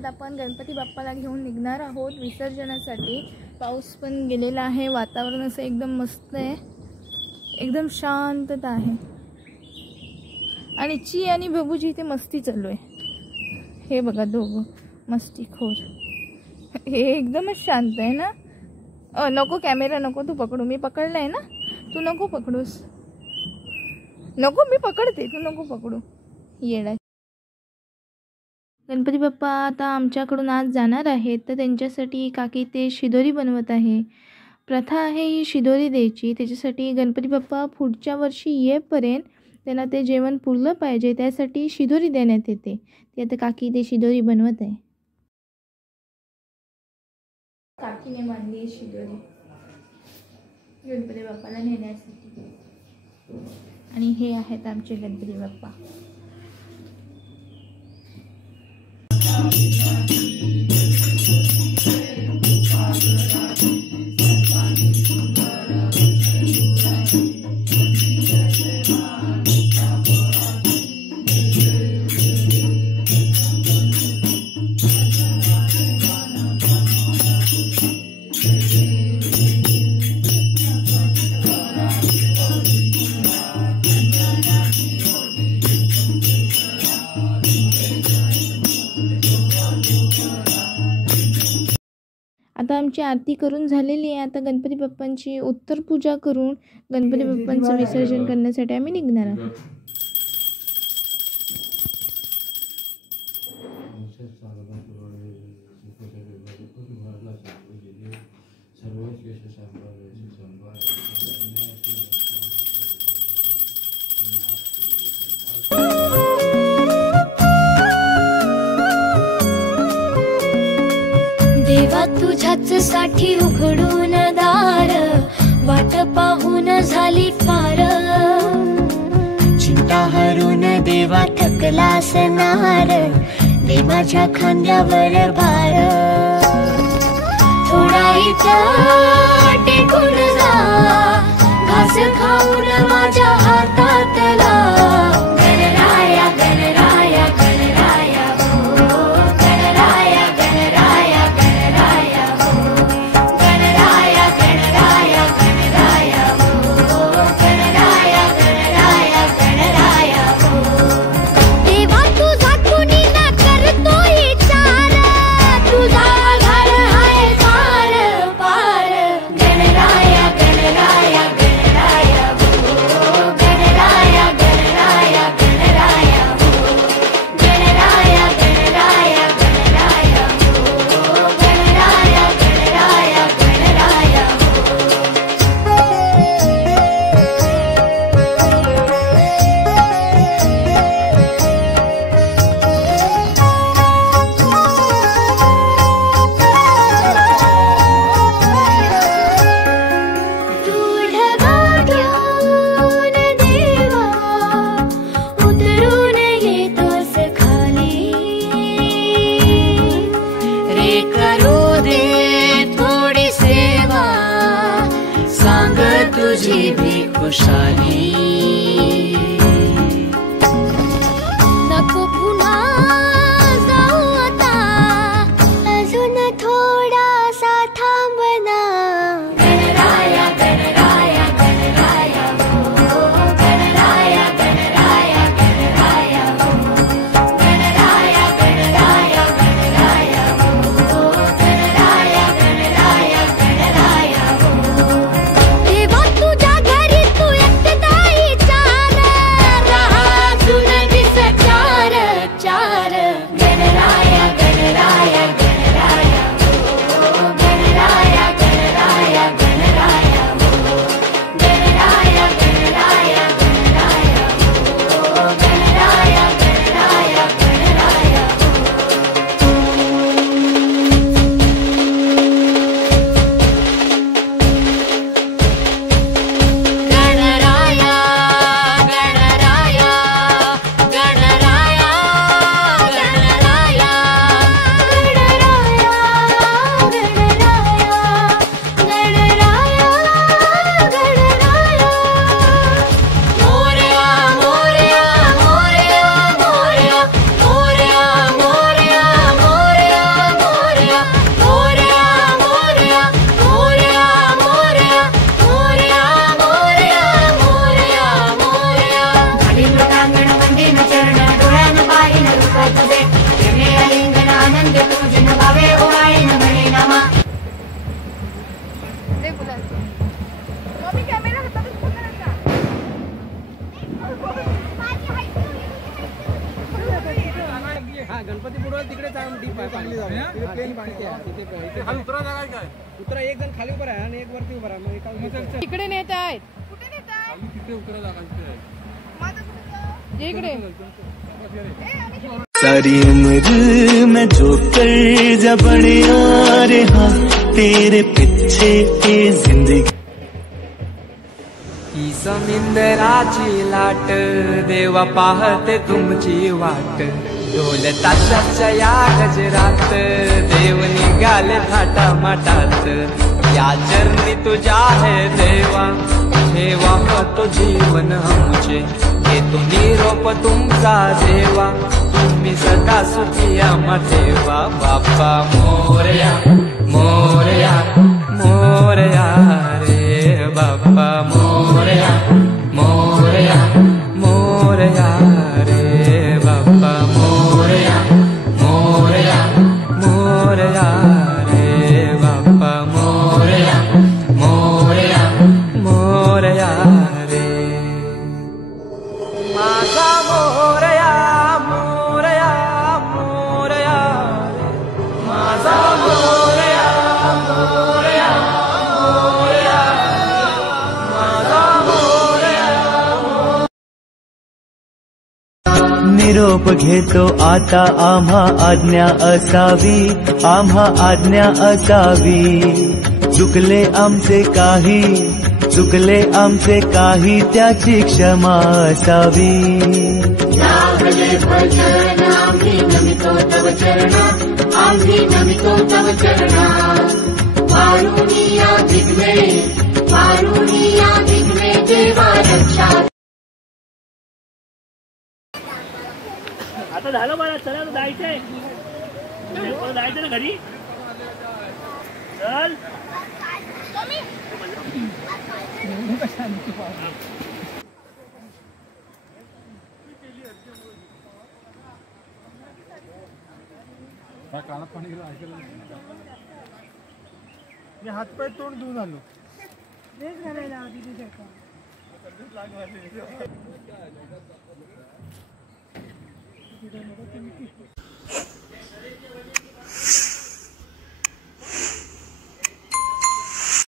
आज आपण गणपती बाप्पाला घेऊन निघणार आहोत विसर्जनासाठी। पाऊस पण गेलेला आहे, वातावरण असं एकदम मस्त आहे, एकदम शांतता आहे आणि ची आणि बबूजी इथे मस्ती चालू आहे। हे बघा दोघं मस्तीखोर, हे एकदमच शांत आहे ना। नको कॅमेरा नको तू पकडू, मी पकडलाय ना, तू नको पकडूस, नको मी पकडते, तू नको पकडू येडा। गणपती बाप्पा आता आमच्याकडून आज जाणार आहेत, तर त्यांच्यासाठी काकी ते शिदोरी बनवत आहे। प्रथा आहे ही शिदोरी द्यायची, त्याच्यासाठी गणपती बाप्पा पुढच्या वर्षी येईपर्यंत त्यांना ते जेवण पुरलं पाहिजे, त्यासाठी शिदोरी देण्यात येते। ती आता काकी ते शिदोरी बनवत आहे। काकीने बांधली आहे शिदोरी गणपती बाप्पाला नेण्यासाठी, आणि हे आहेत आमचे गणपती बाप्पा। आता आमची आरती करून झालेली आहे। आता गणपती बाप्पांची उत्तर पूजा करून गणपती बाप्पांचं विसर्जन करण्यासाठी आम्ही निघणार आहोत। देवा तुझ्याच साठी उघडून दार, वाट पाहून झाली फार। चिंता हरून देवा थकला असणार, दे माझ्या खांद्यावर भार। थोडा इथं टेकून जा, घास खाऊन माझ्या हातातला। गणराया गणराया गणराया हो, गणराया गणराया गणराया हो, गणराया गणराया गणराया हो, गणराया गणराया गणराया हो। देवा तुझा कुणी ना करतो विचार, तुझा आधार आहे पार पार। गणराया गणराया गणराया हो, गणराया गणराया गणराया हो, गणराया गणराया गणराया हो, गणराया गणराया गणराया तू ढगा घेऊन देवा उतरून येतोस खाली। रे करू दे थोडी सेवा, सांग तुझी भी खुशाली। नको पुन्हा जाऊ आता, अजून थोडासा थांबना। गणराया गणराया गणराया हो, गणराया गणराया गणराया हो, गणराया गणराया गणराया हो, गणराया गणराया गणराया हो। देवा तुझ्या घरी तू एकटाही उतरा एक जण खाली उभा आहे आणि एक वरती उभा आहे. इकडे नेत आहेत. कुठे नेत इकडे सारी उम्र मैं जो कर जब यार हाँ तेरे पीछे ये जिंदगी. ही समिंदराची लाट देवा पाहते तुमची वाट. ढोल ताशाच्या या गजरात देव निघाले थाटा माटात. या चरणी तुझ्या है देवा ठेवा तो जीवन आमचे. घेतो निरोप तुमचा देवा तुम्ही सदा सुखी आम्हा ठेवा. बाप्पा मोरया मोरया मोरया रे बाप्पा मोरया मोरया मोरया रे बाप्पा मोरया मोरया मोरया रे बाप्पा मोरया मोरया मोरया रे. माझा मोरया मोरया मोरया माझा मोरया मोरया मोरया माझा मोरया. निरोप घेतो आता आम्हा आज्ञा असावी आम्हा आज्ञा असावी. चुकले आमचे काही त्याची क्षमा असावी. लागले भजन आम्ही नमितो तव चरणा आम्ही नमितो तव चरणा. वारुणिया दिग्मे देवा रक्षा. आता झालं मला चला जायचंय ना घरी. चल मी हातपाय तोंड धुवून आलो.